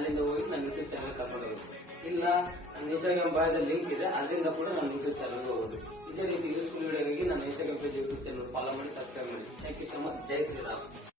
ಅಲ್ಲಿಂದ ಹೋಗಿ ನನ್ನ ಯೂಟ್ಯೂಬ್ ಚಾನಲ್ ಕರ್ಕೊಂಡು ಹೋಗುತ್ತೆ. ಇಲ್ಲ ನನ್ನ ಇನ್ಸ್ಟಾಗ್ರಾಮ್ ಬಾಯದಲ್ಲಿ ಲಿಂಕ್ ಇದೆ, ಅದರಿಂದ ಕೂಡ ನನ್ನ ಯೂಟ್ಯೂಬ್ ಚಾನಲ್ ಹೋಗೋದು. ಇದೇ ರೀತಿ ಯೂಸ್ಫುಲ್ ವಿಡಿಯೋಗಾಗಿ ನನ್ನ Instagram page YouTube channel follow ಮಾಡಿ, ಸಬ್ಸ್ಕ್ರೈಬ್ ಮಾಡಿ. Thank you so much. Jai Shriram.